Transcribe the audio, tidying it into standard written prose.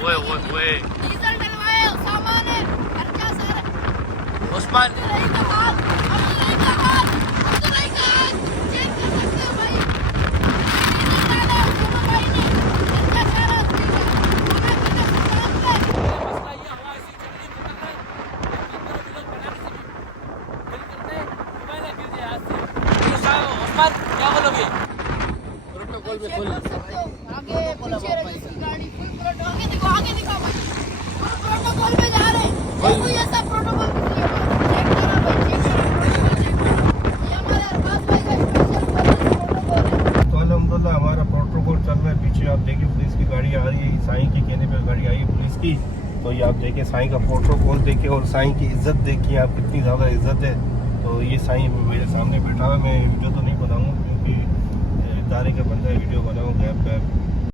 ओए ओए ओए डीजल डलवाए सामान है खर्चा सर उस्मान नहीं का हाल चेक कर सकते हो भाई डीजल डाला उसको भाई ने खर्चा सारा उस्मान क्या बोलोगे? प्रोटोकॉल में खोल सकते हो आगे पीछे रही गाड़ी फुल प्रोटोकॉल आगे दिखाओ भाई प्रोटोकॉल में जा रहे हैं देखो ये सब प्रोटोकॉल चेक करो भाई चेक करो ये हमारे अरबाज भाई का स्पेशल प्रोटोकॉल है। तो अल्हम्दुलिल्लाह हमारा प्रोटोकॉल चल रहा है। पीछे आप देखिए पुलिस की गाड़ी आ रही है, साईं के कहने पे गाड़ी आई है पुलिस की। तो ये आप देखिए साईं का प्रोटोकॉल देखिए और साईं की इज्जत देखिए आप, कितनी ज़्यादा इज्जत है। तो ये साईं मेरे सामने बैठा हुआ है, मैं वीडियो तो नहीं बनाऊँगा क्योंकि इदारे का बंदा है, वीडियो बनाऊँ